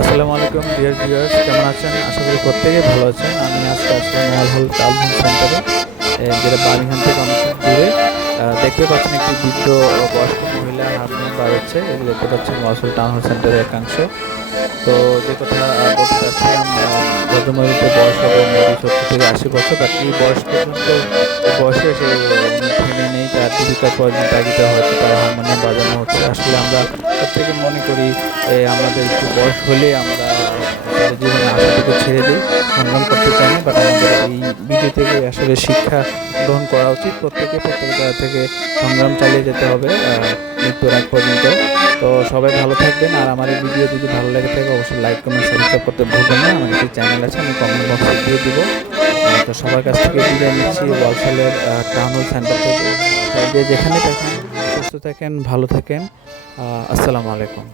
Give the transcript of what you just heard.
আসসালামু আলাইকুম dear viewers, কেমন আছেন? আশা করি প্রত্যেকেই ভালো আছেন। আমি আজকে আসলাম মহল টাউন সেন্টারে, যেটা বার্মিংহাম থেকে অনেক দূরে। দেখতে পাচ্ছেন একটি বৃদ্ধ বয়স্ক মহিলা হারমোনিয়াম বাজাচ্ছে। এই যে দেখতে পাচ্ছেন মহল টাউন হল সেন্টারের একাংশ। তো যে কথা বলতে চাচ্ছিলাম, ভদ্রমহিলাটার বয়স হবে মেবি 70 থেকে 80 বছর, বাট এই বয়স পর্যন্ত এই বয়সে এসে উনি থেমে নেই। তার জীবিকার প্রয়োজন তাগিদে হয়তো তার হারমোনিয়াম বাজানো হচ্ছে। আসলে আমরা প্রত্যেকে মনে করি আমাদের একটু বয়স হলে আমরা আসলে জীবনে আশাটুকু ছেড়ে দিই, সংগ্রাম করতে চাই না। বাট আমাদের এই ভিডিও থেকে আসলে শিক্ষা গ্রহণ করা উচিত। প্রত্যেকের জায়গা থেকে সংগ্রাম চালিয়ে যেতে হবে মৃত্যুর আগ পর্যন্ত। তো সবাই ভালো থাকবেন। আর আমার এই ভিডিও যদি ভালো লেগে থাকে অবশ্যই লাইক কমেন্ট সাবস্ক্রাইব করতে ভুলবেন না। আমার একটি চ্যানেল আছে, আমি কমেন্ট বক্সে দিয়ে দিব। তো সবার কাছ থেকে বিদায় নিচ্ছি ওয়ালসেলের টাউন হল সেন্টার থেকে। যে যেখানে থাকেন সুস্থ থাকেন, ভালো থাকেন। আসসালামু আলাইকুম।